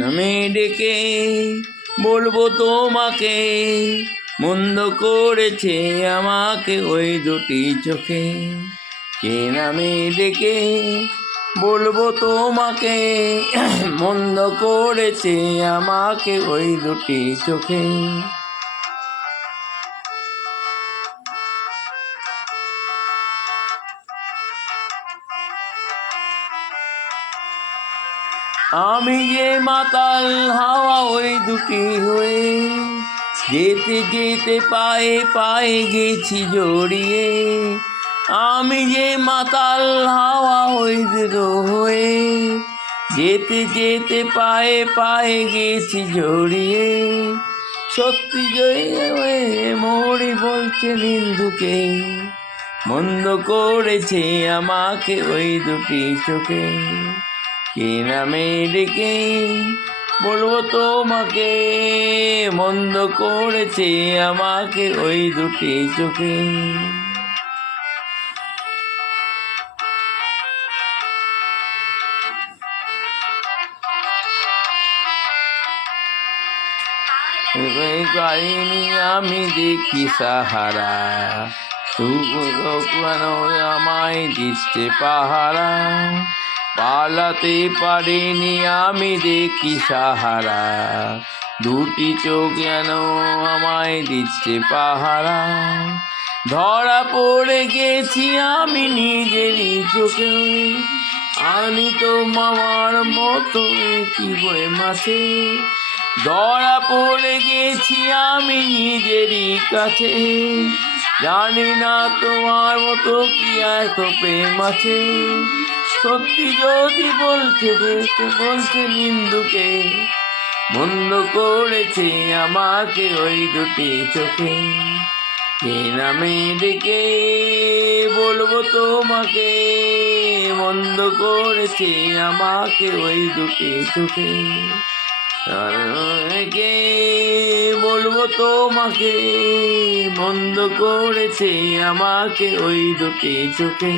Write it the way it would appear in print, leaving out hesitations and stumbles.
নামে ডেকে বলবো তোমাকে, মন্দ করেছে আমাকে ওই দুটি চোখে। কে নামে ডেকে বলবো তোমাকে, মন্দ করেছে আমাকে ওই দুটি চোখে। আমি যে মাতাল হাওয়া ওই দুটি হয়ে, যেতে যেতে পায়ে পায়ে গেছি জড়িয়ে। আমি যে মাতাল হাওয়া ওই দুটো হয়ে, যেতে যেতে পায়ে পায়ে গেছি জড়িয়ে। সত্যি জয় মরি বলছে নিন্দুকে, মন্দ করেছে আমাকে ওই দুটি চোখে। কে নামে ডেকে বলবো তোমাকে, মন্দ করেছে আমাকে ওই দুটি চোখে। কাহিনী আমি দেখি সাহারা, কেন আমায় দিচ্ছে পাহারা। পালাতে পারিনি আমি দেখি সাহারা, দুটি চোখ যেন আমায় দিচ্ছে পাহারা। ধরা পড়ে গেছি আমি নিজেরই চোখে, আমি তো মামার মতো কি বই মাছে। ধরা পড়ে গেছি আমি নিজেরই কাছে, জানি না তোমার মতো কি এত প্রেম আছে। সত্যি যদি বলছে নিন্দুকে, মন্দ করেছে আমাকে ওই দুটি চোখে। কে নামে ডেকে বলবো তোমাকে, মন্দ করেছে আমাকে ওই দুটি চোখে। কে বলবো তোমাকে, মন্দ করেছে আমাকে ওই দুটি চোখে।